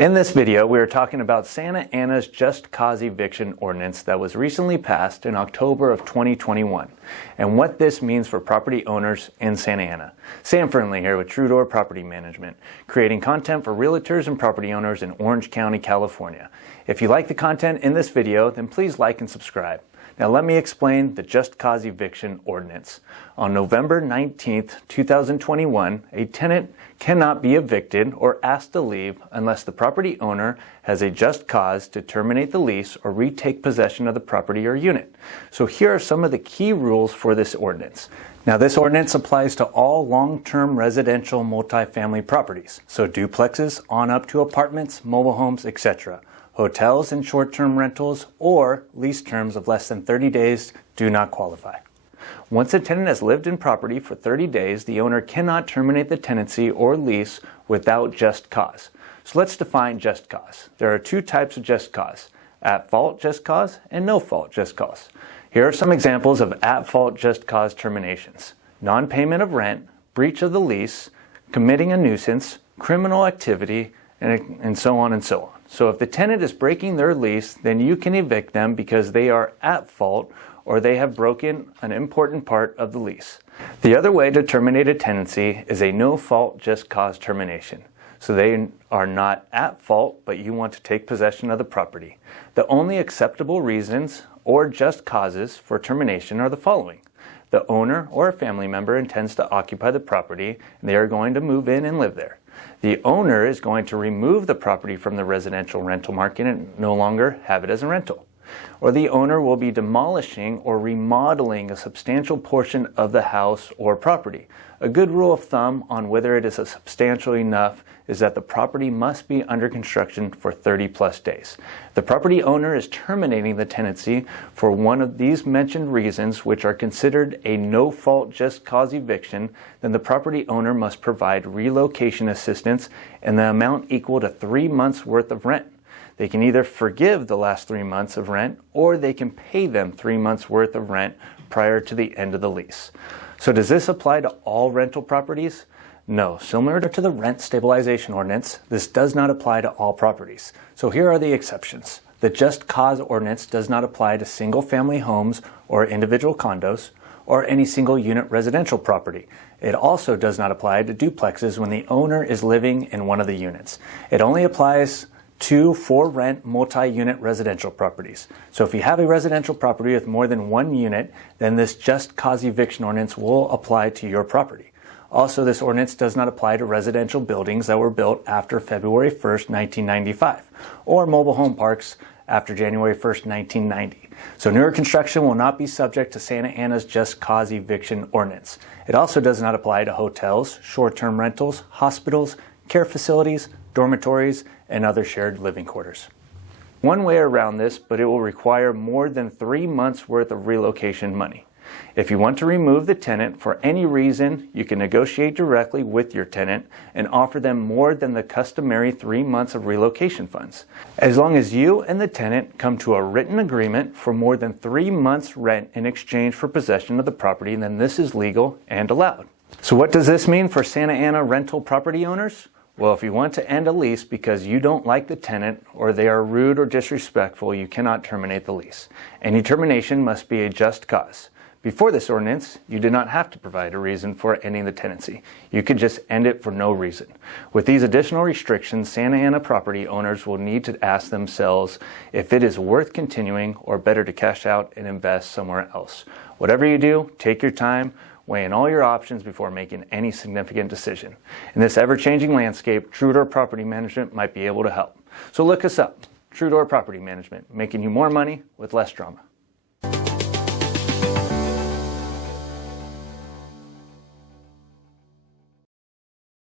In this video, we are talking about Santa Ana's Just Cause Eviction Ordinance that was recently passed in October of 2021 and what this means for property owners in Santa Ana. Sam Fernley here with True Door Property Management, creating content for realtors and property owners in Orange County, California. If you like the content in this video, then please like and subscribe. Now let me explain the Just Cause Eviction Ordinance. On November 19th, 2021, a tenant cannot be evicted or asked to leave unless the property owner has a just cause to terminate the lease or retake possession of the property or unit. So here are some of the key rules for this ordinance. Now this ordinance applies to all long-term residential multifamily properties, so duplexes on up to apartments, mobile homes, etc. Hotels and short-term rentals or lease terms of less than 30 days do not qualify. Once a tenant has lived in property for 30 days, the owner cannot terminate the tenancy or lease without just cause. So let's define just cause. There are two types of just cause: at-fault just cause and no-fault just cause. Here are some examples of at-fault just cause terminations: non-payment of rent, breach of the lease, committing a nuisance, criminal activity, and so on and so on. So if the tenant is breaking their lease, then you can evict them because they are at fault or they have broken an important part of the lease. The other way to terminate a tenancy is a no-fault just cause termination. So they are not at fault, but you want to take possession of the property. The only acceptable reasons or just causes for termination are the following: the owner or a family member intends to occupy the property and they are going to move in and live there. The owner is going to remove the property from the residential rental market and no longer have it as a rental. Or the owner will be demolishing or remodeling a substantial portion of the house or property. A good rule of thumb on whether it is substantial enough is that the property must be under construction for 30 plus days. The property owner is terminating the tenancy for one of these mentioned reasons, which are considered a no-fault just cause eviction, then the property owner must provide relocation assistance in the amount equal to 3 months worth of rent. They can either forgive the last 3 months of rent or they can pay them 3 months worth of rent prior to the end of the lease. So does this apply to all rental properties? No. Similar to the Rent Stabilization Ordinance, this does not apply to all properties. So here are the exceptions. The Just Cause Ordinance does not apply to single-family homes or individual condos or any single-unit residential property. It also does not apply to duplexes when the owner is living in one of the units. It only applies to for-rent multi-unit residential properties. So if you have a residential property with more than one unit, then this Just Cause Eviction Ordinance will apply to your property. Also, this ordinance does not apply to residential buildings that were built after February 1st, 1995, or mobile home parks after January 1st, 1990. So newer construction will not be subject to Santa Ana's Just Cause Eviction Ordinance. It also does not apply to hotels, short-term rentals, hospitals, care facilities, dormitories, and other shared living quarters. One way around this, but it will require more than 3 months worth of relocation money. If you want to remove the tenant for any reason, you can negotiate directly with your tenant and offer them more than the customary 3 months of relocation funds. As long as you and the tenant come to a written agreement for more than 3 months rent in exchange for possession of the property, then this is legal and allowed. So what does this mean for Santa Ana rental property owners? Well, if you want to end a lease because you don't like the tenant or they are rude or disrespectful, you cannot terminate the lease. Any termination must be a just cause. Before this ordinance, you did not have to provide a reason for ending the tenancy. You could just end it for no reason. With these additional restrictions, Santa Ana property owners will need to ask themselves if it is worth continuing or better to cash out and invest somewhere else. Whatever you do, take your time, weigh in all your options before making any significant decision. In this ever-changing landscape, True Door Property Management might be able to help. So look us up, True Door Property Management, making you more money with less drama.